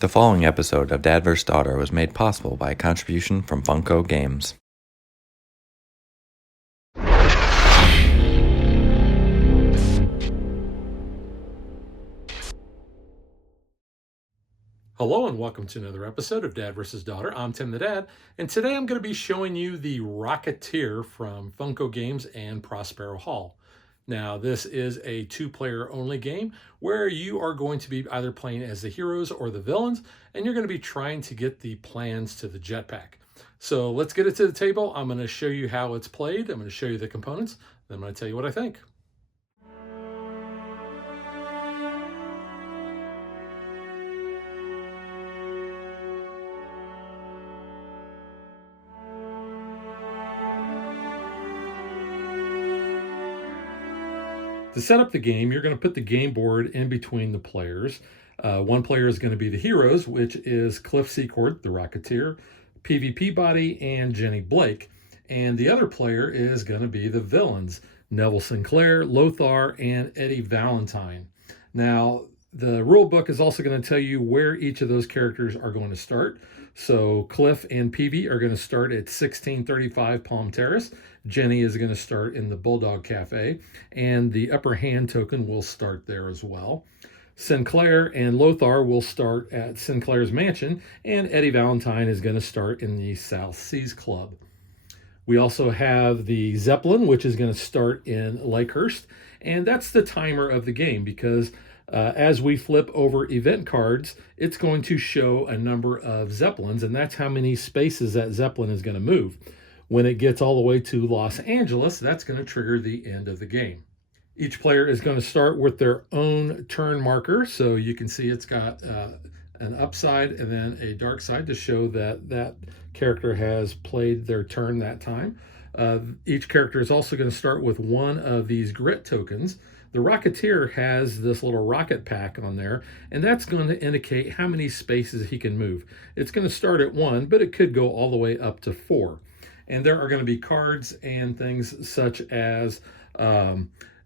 The following episode of Dad vs. Daughter was made possible by a contribution from Funko Games. Hello and welcome to another episode of Dad vs. Daughter. I'm Tim the Dad, and today I'm going to be showing you the Rocketeer from Funko Games and Prospero Hall. Now, this is a two-player only game where you are going to be either playing as the heroes or the villains, and you're going to be trying to get the plans to the jetpack. So let's get it to the table. I'm going to show you how it's played. I'm going to show you the components. Then I'm going to tell you what I think. To set up the game, you're going to put the game board in between the players. One player is going to be the heroes, which is Cliff Secord, the Rocketeer, PvP Body, and Jenny Blake. And the other player is going to be the villains, Neville Sinclair, Lothar, and Eddie Valentine. Now, the rule book is also going to tell you where each of those characters are going to start. So Cliff and PV are going to start at 1635 Palm Terrace. Jenny is going to start in the Bulldog Cafe, and the upper hand token will start there as well. Sinclair and Lothar will start at Sinclair's Mansion, and Eddie Valentine is going to start in the South Seas Club. We also have the Zeppelin, which is going to start in Lakehurst, and that's the timer of the game because as we flip over event cards, it's going to show a number of Zeppelins, and that's how many spaces that Zeppelin is going to move. When it gets all the way to Los Angeles, that's going to trigger the end of the game. Each player is going to start with their own turn marker, so you can see it's got an upside and then a dark side to show that that character has played their turn that time. Each character is also going to start with one of these grit tokens. The Rocketeer has this little rocket pack on there, and that's going to indicate how many spaces he can move. It's going to start at 1, but it could go all the way up to 4. And there are going to be cards and things such as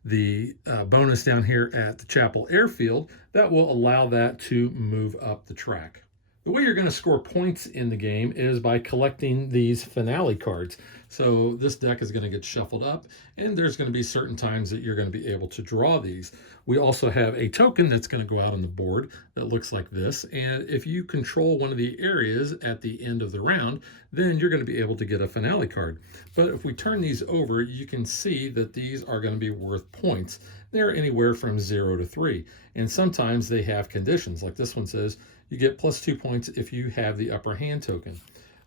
the bonus down here at the Chapel Airfield that will allow that to move up the track. The way you're going to score points in the game is by collecting these finale cards. So this deck is going to get shuffled up, and there's going to be certain times that you're going to be able to draw these. We also have a token that's going to go out on the board that looks like this, and if you control one of the areas at the end of the round, then you're going to be able to get a finale card. But if we turn these over, you can see that these are going to be worth points. They're anywhere from 0 to 3, and sometimes they have conditions. Like this one says, you get plus 2 points if you have the upper hand token.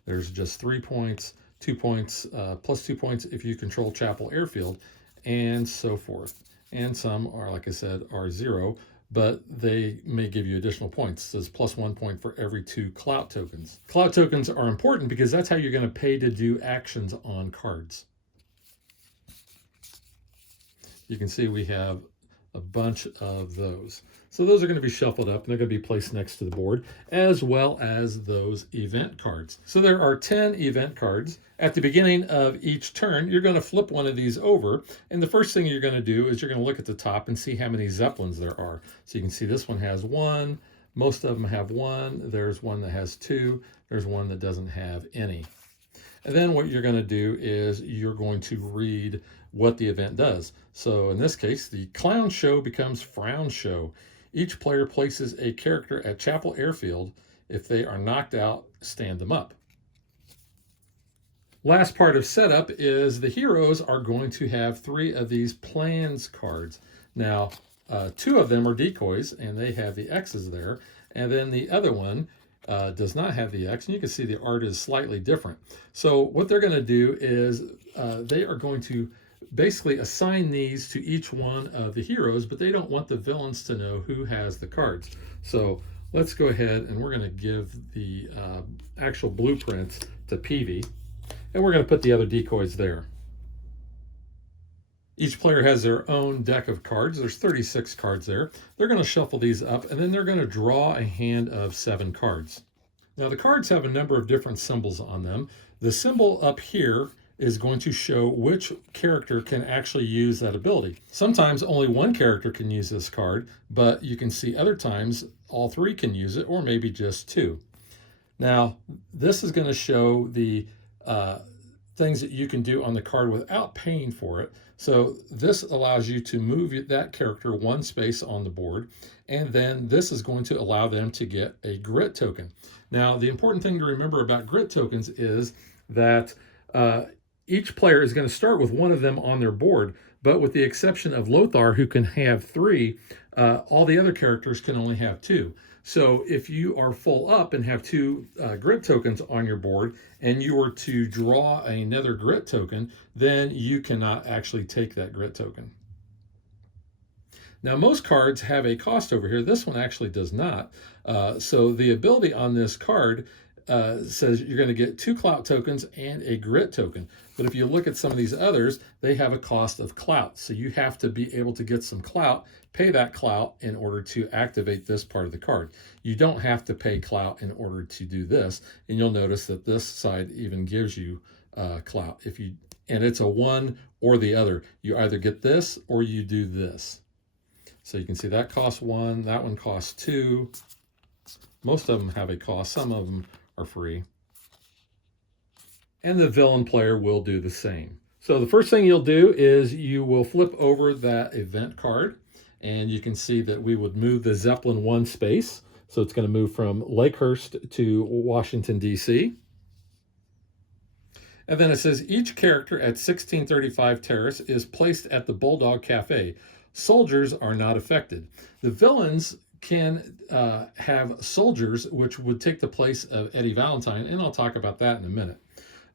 There's just 3 points, 2 points, plus 2 points if you control Chapel Airfield, and so forth. And some are, like I said, are 0, but they may give you additional points. It says plus 1 point for every 2 clout tokens. Clout tokens are important because that's how you're going to pay to do actions on cards. You can see we have a bunch of those. So those are going to be shuffled up, and they're going to be placed next to the board, as well as those event cards. So there are 10 event cards. At the beginning of each turn, you're going to flip one of these over, and the first thing you're going to do is you're going to look at the top and see how many Zeppelins there are. So you can see this one has 1, most of them have 1, there's one that has 2, there's one that doesn't have any. And then what you're going to do is you're going to read what the event does. So in this case, the clown show becomes frown show. Each player places a character at Chapel Airfield. If they are knocked out, stand them up. Last part of setup is the heroes are going to have 3 of these plans cards. Now, 2 of them are decoys, and they have the X's there. And then the other one does not have the X, and you can see the art is slightly different. So what they're going to do is they are going to basically assign these to each one of the heroes, but they don't want the villains to know who has the cards. So let's go ahead and we're going to give the actual blueprints to Peavy, and we're going to put the other decoys there. Each player has their own deck of cards. There's 36 cards there. They're going to shuffle these up, and then they're going to draw a hand of 7 cards. Now the cards have a number of different symbols on them. The symbol up here is going to show which character can actually use that ability. Sometimes only one character can use this card, but you can see other times all three can use it, or maybe just two. Now, this is going to show the things that you can do on the card without paying for it. So this allows you to move that character one space on the board, and then this is going to allow them to get a grit token. Now, the important thing to remember about grit tokens is that each player is going to start with one of them on their board, but with the exception of Lothar, who can have three, all the other characters can only have two. So if you are full up and have two grit tokens on your board, and you were to draw another grit token, then you cannot actually take that grit token. Now, most cards have a cost over here. This one actually does not. So the ability on this card says you're going to get 2 clout tokens and a grit token. But if you look at some of these others, they have a cost of clout. So you have to be able to get some clout, pay that clout in order to activate this part of the card. You don't have to pay clout in order to do this. And you'll notice that this side even gives you clout. And it's a one or the other. You either get this or you do this. So you can see that costs 1, that one costs 2. Most of them have a cost, some of them are free. And the villain player will do the same. So the first thing you'll do is you will flip over that event card, and you can see that we would move the Zeppelin one space. So it's going to move from Lakehurst to Washington, D.C. And then it says each character at 1635 Terrace is placed at the Bulldog Cafe. Soldiers are not affected. The villains can have soldiers, which would take the place of Eddie Valentine, and I'll talk about that in a minute.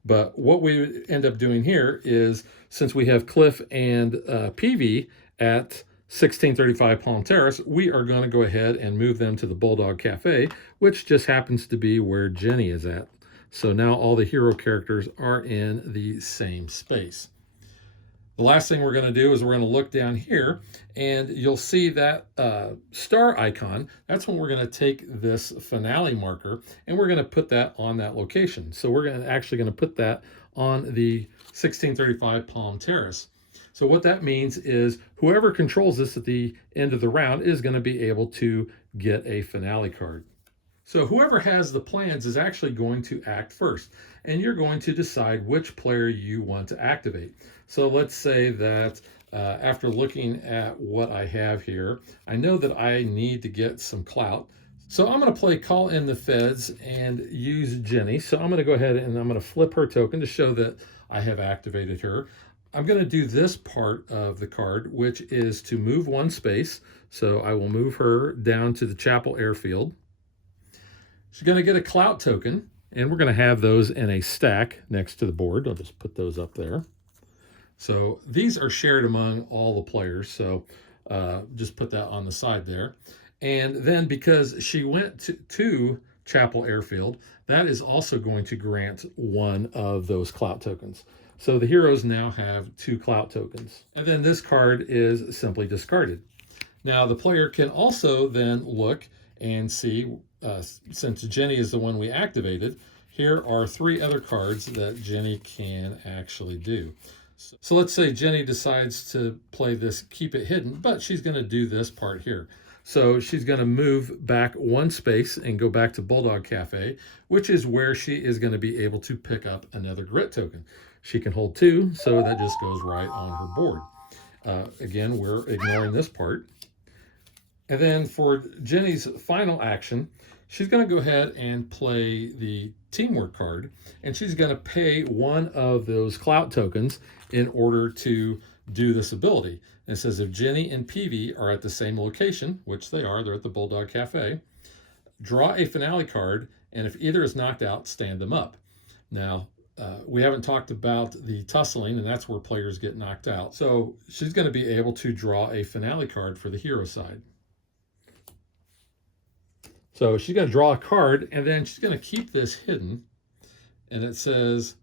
But what we end up doing here is, since we have Cliff and Peavy at 1635 Palm Terrace, we are going to go ahead and move them to the Bulldog Cafe, which just happens to be where Jenny is at. So now all the hero characters are in the same space. The last thing we're going to do is we're going to look down here, and you'll see that star icon. That's when we're going to take this finale marker, and we're going to put that on that location. So we're actually going to put that on the 1635 Palm Terrace. So what that means is whoever controls this at the end of the round is going to be able to get a finale card. So whoever has the plans is actually going to act first, and you're going to decide which player you want to activate. So let's say that after looking at what I have here, I know that I need to get some clout. So I'm going to play Call in the Feds and use Jenny. So I'm going to go ahead and I'm going to flip her token to show that I have activated her. I'm going to do this part of the card, which is to move one space. So I will move her down to the Chapel Airfield. She's going to get a clout token, and we're going to have those in a stack next to the board. I'll just put those up there. So these are shared among all the players, so just put that on the side there. And then because she went to Chapel Airfield, that is also going to grant one of those clout tokens. So the heroes now have 2 clout tokens. And then this card is simply discarded. Now the player can also then look and see, since Jenny is the one we activated, here are 3 other cards that Jenny can actually do. So let's say Jenny decides to play this Keep It Hidden, but she's going to do this part here. So she's going to move back one space and go back to Bulldog Cafe, which is where she is going to be able to pick up another grit token. She can hold 2, so that just goes right on her board. Again, we're ignoring this part. And then for Jenny's final action, she's going to go ahead and play the teamwork card, and she's going to pay one of those clout tokens in order to do this ability. And it says if Jenny and Peavy are at the same location, which they are, they're at the Bulldog Cafe, draw a finale card, and if either is knocked out, stand them up. Now, we haven't talked about the tussling, and that's where players get knocked out. So she's going to be able to draw a finale card for the hero side. So she's going to draw a card, and then she's going to keep this hidden. And it says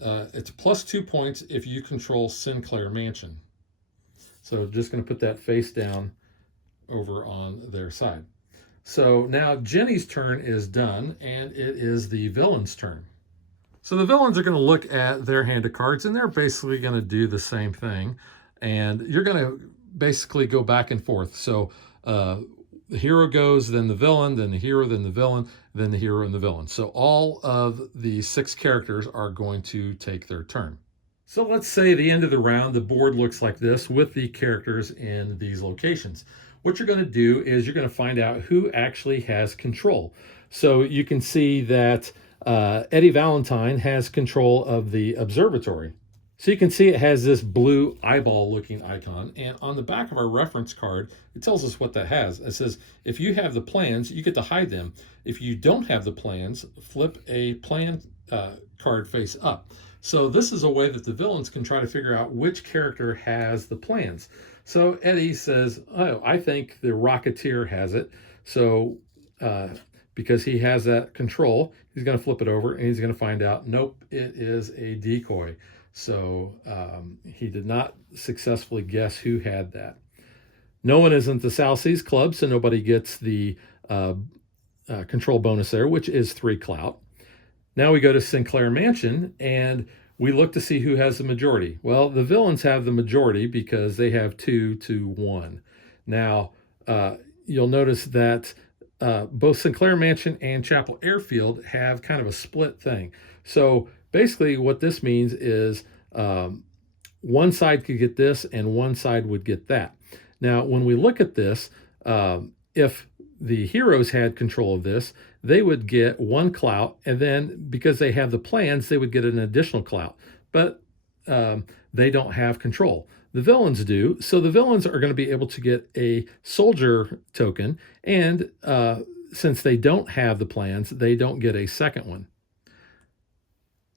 it's +2 points if you control Sinclair Mansion. So just going to put that face down over on their side. So now Jenny's turn is done, and it is the villain's turn. So the villains are going to look at their hand of cards, and they're basically going to do the same thing. And you're going to basically go back and forth. So the hero goes, then the villain, then the hero, then the villain, then the hero and the villain. So all of the 6 characters are going to take their turn. So let's say at the end of the round, the board looks like this with the characters in these locations. What you're going to do is you're going to find out who actually has control. So you can see that Eddie Valentine has control of the observatory. So you can see it has this blue eyeball looking icon, and on the back of our reference card, it tells us what that has. It says, if you have the plans, you get to hide them. If you don't have the plans, flip a plan card face up. So this is a way that the villains can try to figure out which character has the plans. So Eddie says, oh, I think the Rocketeer has it. So because he has that control, he's going to flip it over and he's going to find out, nope, it is a decoy. So he did not successfully guess who had that. No one is in the South Seas Club, so nobody gets the control bonus there, which is 3 clout. Now we go to Sinclair Mansion, and we look to see who has the majority. Well, the villains have the majority because they have 2 to 1. Now, you'll notice that both Sinclair Mansion and Chapel Airfield have kind of a split thing. So basically what this means is one side could get this and one side would get that. Now, when we look at this, if the heroes had control of this, they would get 1 clout, and then because they have the plans, they would get an additional clout. But they don't have control. The villains do, so the villains are going to be able to get a soldier token, and since they don't have the plans, they don't get a second one.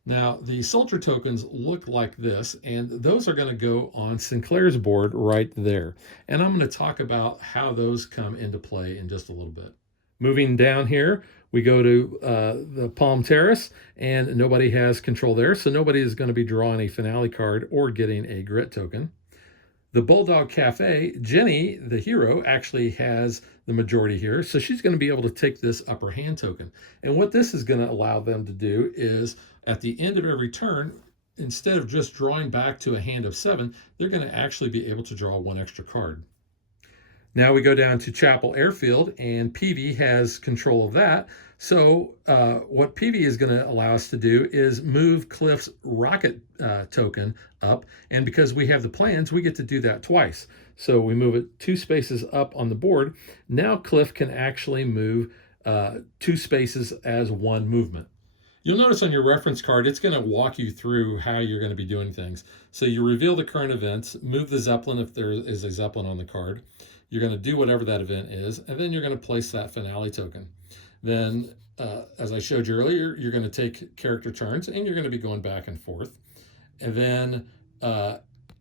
Now, the soldier tokens look like this, and those are going to go on Sinclair's board right there. And I'm going to talk about how those come into play in just a little bit. Moving down here, we go to the Palm Terrace, and nobody has control there, so nobody is going to be drawing a finale card or getting a grit token. The Bulldog Cafe, Jenny, the hero, actually has the majority here, so she's going to be able to take this upper hand token. And what this is going to allow them to do is, at the end of every turn, instead of just drawing back to a hand of 7, they're going to actually be able to draw 1 extra card. Now we go down to Chapel Airfield, and Peavy has control of that. So what Peavy is going to allow us to do is move Cliff's rocket token up. And because we have the plans, we get to do that twice. So we move it 2 spaces up on the board. Now Cliff can actually move 2 spaces as 1 movement. You'll notice on your reference card, it's going to walk you through how you're going to be doing things. So you reveal the current events, move the Zeppelin if there is a Zeppelin on the card. You're going to do whatever that event is, and then you're going to place that finale token. Then, as I showed you earlier, you're going to take character turns, and you're going to be going back and forth. And then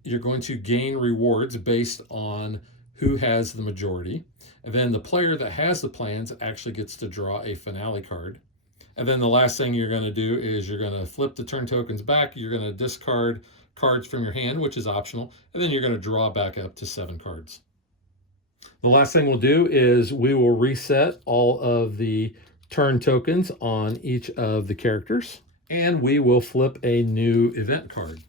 you're going to gain rewards based on who has the majority. And then the player that has the plans actually gets to draw a finale card. And then the last thing you're going to do is you're going to flip the turn tokens back. You're going to discard cards from your hand, which is optional. And then you're going to draw back up to 7 cards. The last thing we'll do is we will reset all of the turn tokens on each of the characters, and we will flip a new event card.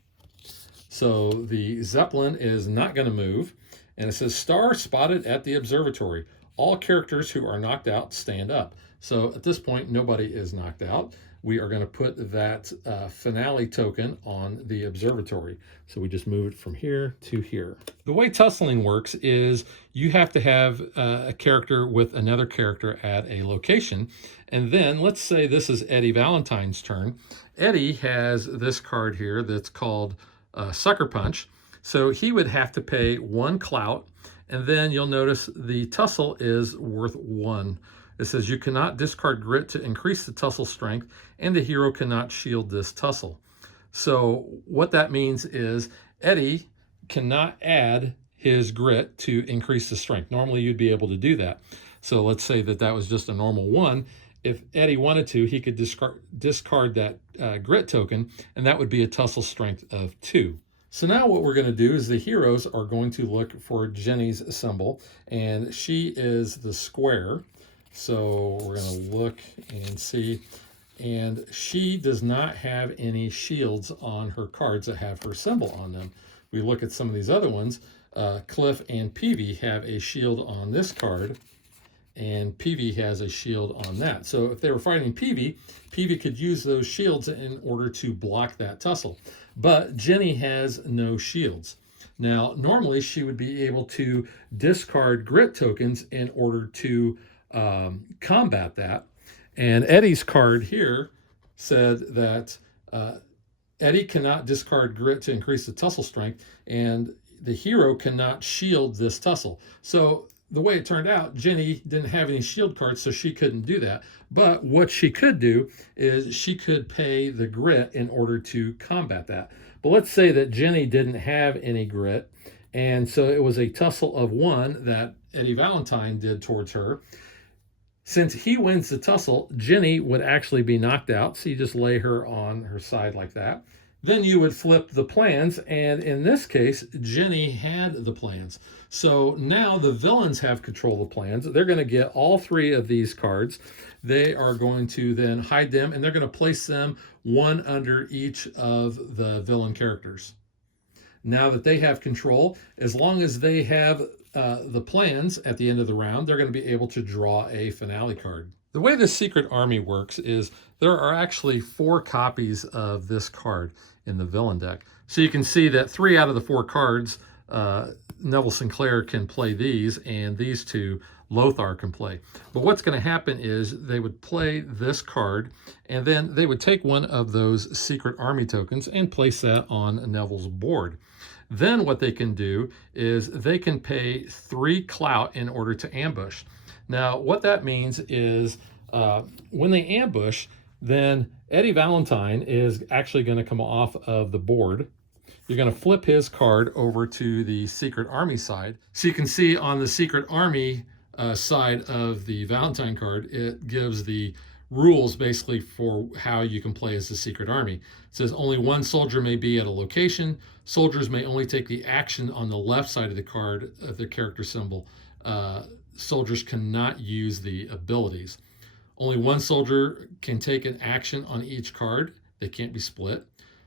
So the Zeppelin is not going to move, and it says star spotted at the observatory. All characters who are knocked out stand up. So at this point, nobody is knocked out. We are going to put that finale token on the observatory. So we just move it from here to here. The way tussling works is you have to have a character with another character at a location. And then let's say this is Eddie Valentine's turn. Eddie has this card here that's called Sucker Punch. So he would have to pay 1 clout. And then you'll notice the tussle is worth 1. It says you cannot discard grit to increase the tussle strength, and the hero cannot shield this tussle. So what that means is Eddie cannot add his grit to increase the strength. Normally you'd be able to do that. So let's say that that was just a normal 1. If Eddie wanted to, he could discard that grit token, and that would be a tussle strength of 2. So now what we're going to do is the heroes are going to look for Jenny's symbol, and she is the square. So we're going to look and see, and she does not have any shields on her cards that have her symbol on them. We look at some of these other ones. Cliff and Peavy have a shield on this card, and Peavy has a shield on that. So if they were fighting Peavy, Peavy could use those shields in order to block that tussle. But Jenny has no shields. Now, normally she would be able to discard grit tokens in order to combat that. And Eddie's card here said that Eddie cannot discard grit to increase the tussle strength, and the hero cannot shield this tussle. So the way it turned out, Jenny didn't have any shield cards, so she couldn't do that. But what she could do is she could pay the grit in order to combat that. But let's say that Jenny didn't have any grit, and so it was a tussle of 1 that Eddie Valentine did towards her. Since he wins the tussle, Jenny would actually be knocked out. So you just lay her on her side like that. Then you would flip the plans, and in this case, Jenny had the plans. So now the villains have control of the plans. They're going to get all 3 of these cards. They are going to then hide them, and they're going to place them one under each of the villain characters. Now that they have control, as long as they have the plans at the end of the round, they're going to be able to draw a finale card. The way the Secret Army works is there are actually 4 copies of this card in the villain deck. So you can see that 3 out of the 4 cards, Neville Sinclair can play these, and these 2 Lothar can play. But what's going to happen is they would play this card, and then they would take one of those Secret Army tokens and place that on Neville's board. Then what they can do is they can pay 3 clout in order to ambush. Now, what that means is when they ambush, then Eddie Valentine is actually going to come off of the board. You're going to flip his card over to the Secret Army side. So you can see on the Secret Army side of the Valentine card, it gives the rules basically for how you can play as the Secret Army. It says only 1 soldier may be at a location. Soldiers may only take the action on the left side of the card of the character symbol. Soldiers cannot use the abilities. Only 1 soldier can take an action on each card. They can't be split.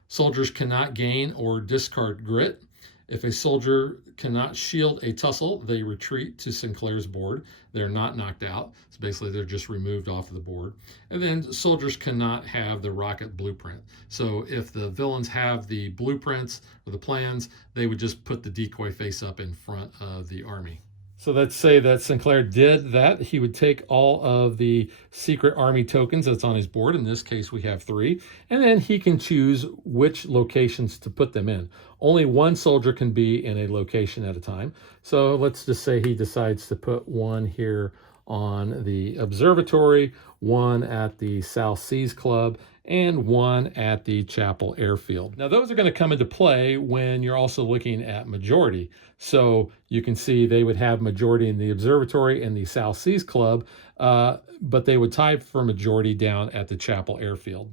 Soldiers cannot gain or discard grit. If a soldier cannot shield a tussle, they retreat to Sinclair's board. They're not knocked out. So basically, they're just removed off of the board. And then soldiers cannot have the rocket blueprint. So if the villains have the blueprints or the plans, they would just put the decoy face up in front of the army. So let's say that Sinclair did that. He would take all of the Secret Army tokens that's on his board. In this case, we have 3. And then he can choose which locations to put them in. Only 1 soldier can be in a location at a time. So let's just say he decides to put 1 here on the observatory, 1 at the South Seas Club, and 1 at the Chapel Airfield. Now, those are going to come into play when you're also looking at majority. So you can see they would have majority in the observatory and the South Seas Club, but they would tie for majority down at the Chapel Airfield.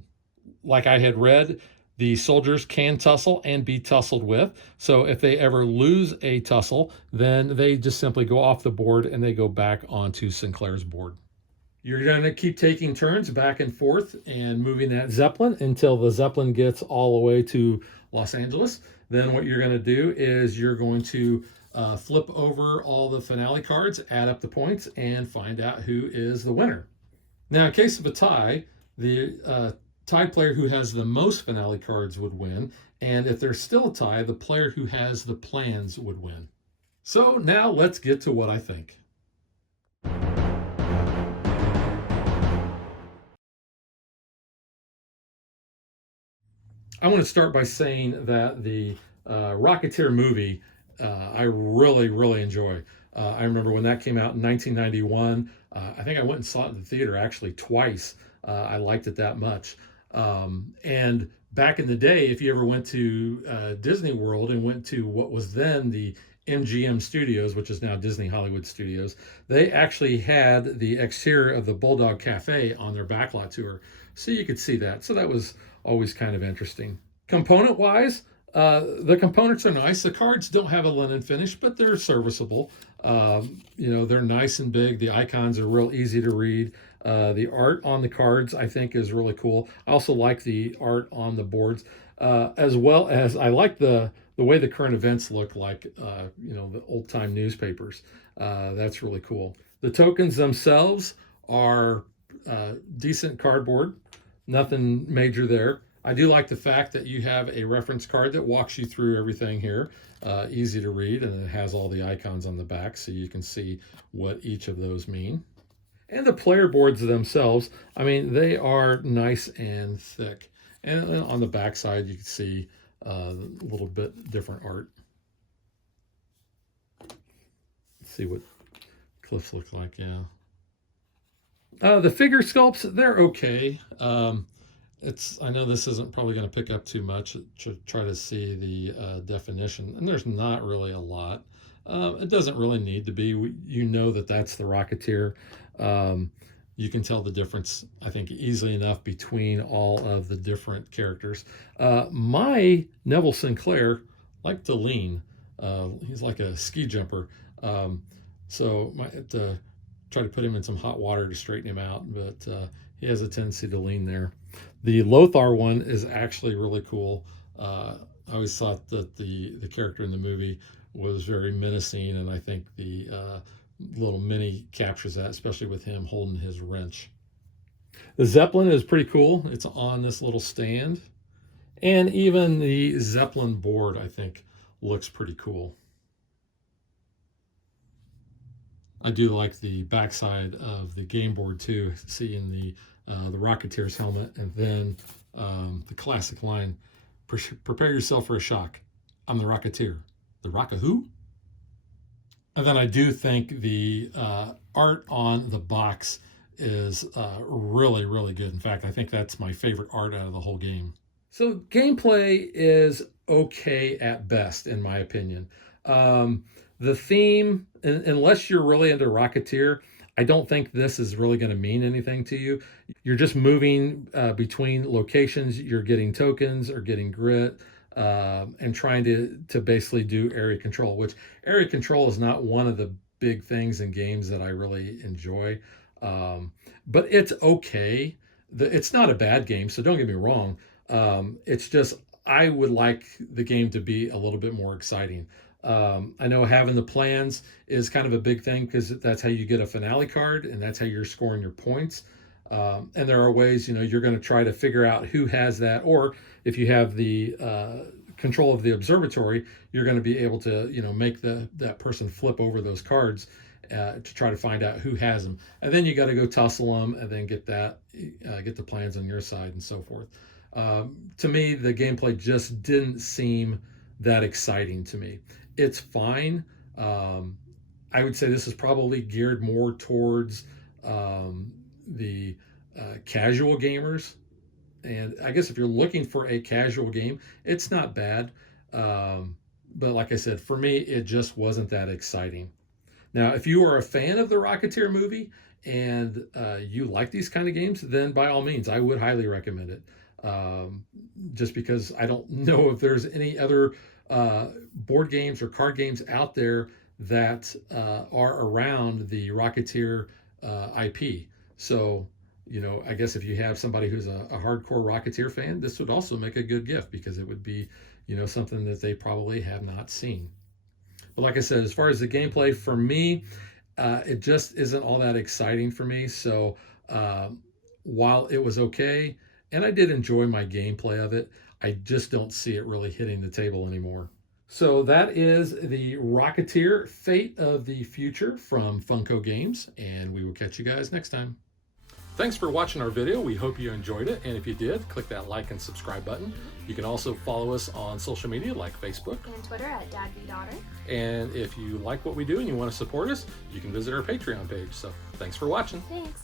Like I had read, the soldiers can tussle and be tussled with. So if they ever lose a tussle, then they just simply go off the board and they go back onto Sinclair's board. You're going to keep taking turns back and forth and moving that Zeppelin until the Zeppelin gets all the way to Los Angeles. Then what you're going to do is you're going to flip over all the finale cards, add up the points, and find out who is the winner. Now, in case of a tie, the tied player who has the most finale cards would win. And if there's still a tie, the player who has the plans would win. So now let's get to what I think. I want to start by saying that the Rocketeer movie, I really, really enjoy. I remember when that came out in 1991. I think I went and saw it in the theater actually twice. I liked it that much. And back in the day, if you ever went to Disney World and went to what was then the MGM Studios, which is now Disney Hollywood Studios, they actually had the exterior of the Bulldog Cafe on their backlot tour. So you could see that. So that was always kind of interesting. Component-wise, the components are nice. The cards don't have a linen finish, but they're serviceable. They're nice and big. The icons are real easy to read. The art on the cards, I think, is really cool. I also like the art on the boards, as well as I like the way the current events look like, the old time newspapers. That's really cool. The tokens themselves are decent cardboard, nothing major there. I do like the fact that you have a reference card that walks you through everything here. Easy to read, and it has all the icons on the back so you can see what each of those mean. And the player boards themselves, I mean, they are nice and thick. And on the back side, you can see a little bit different art. Let's see what cliffs look like, yeah. The figure sculpts, they're okay. I know this isn't probably going to pick up too much to try to see the definition, and there's not really a lot. It doesn't really need to be. You know that that's the Rocketeer. You can tell the difference, I think, easily enough between all of the different characters. My Neville Sinclair liked to lean. He's like a ski jumper. So I have to try to put him in some hot water to straighten him out, but he has a tendency to lean there. The Lothar one is actually really cool. I always thought that the character in the movie was very menacing, and I think the little mini captures that, especially with him holding his wrench. The Zeppelin is pretty cool. It's on this little stand. And even the Zeppelin board, I think, looks pretty cool. I do like the backside of the game board too, seeing the Rocketeer's helmet, and then the classic line, "Prepare yourself for a shock. I'm the Rocketeer." The Rock who? And then I do think the art on the box is really, really good. In fact, I think that's my favorite art out of the whole game. So gameplay is okay at best, in my opinion. The theme, unless you're really into Rocketeer, I don't think this is really going to mean anything to you. You're just moving between locations. You're getting tokens or getting grit, and trying to basically do area control, which area control is not one of the big things in games that I really enjoy. But it's okay. It's not a bad game, so don't get me wrong. It's just I would like the game to be a little bit more exciting. I know having the plans is kind of a big thing because that's how you get a finale card, and that's how you're scoring your points. And there are ways, you're going to try to figure out who has that, or if you have the control of the observatory, you're going to be able to, make that person flip over those cards to try to find out who has them. And then you got to go tussle them, and then get the plans on your side and so forth. To me, the gameplay just didn't seem that exciting to me. It's fine. I would say this is probably geared more towards the casual gamers. And I guess if you're looking for a casual game, it's not bad. But like I said, for me, it just wasn't that exciting. Now, if you are a fan of the Rocketeer movie and you like these kind of games, then by all means, I would highly recommend it. Just because I don't know if there's any other board games or card games out there that are around the Rocketeer IP. So, I guess if you have somebody who's a hardcore Rocketeer fan, this would also make a good gift because it would be, something that they probably have not seen. But like I said, as far as the gameplay, for me, it just isn't all that exciting for me. So while it was okay, and I did enjoy my gameplay of it, I just don't see it really hitting the table anymore. So that is the Rocketeer Fate of the Future from Funko Games, and we will catch you guys next time. Thanks for watching our video. We hope you enjoyed it, and if you did, click that like and subscribe button. You can also follow us on social media like Facebook and Twitter at DadVDaughter. And if you like what we do and you want to support us, you can visit our Patreon page. So thanks for watching. Thanks.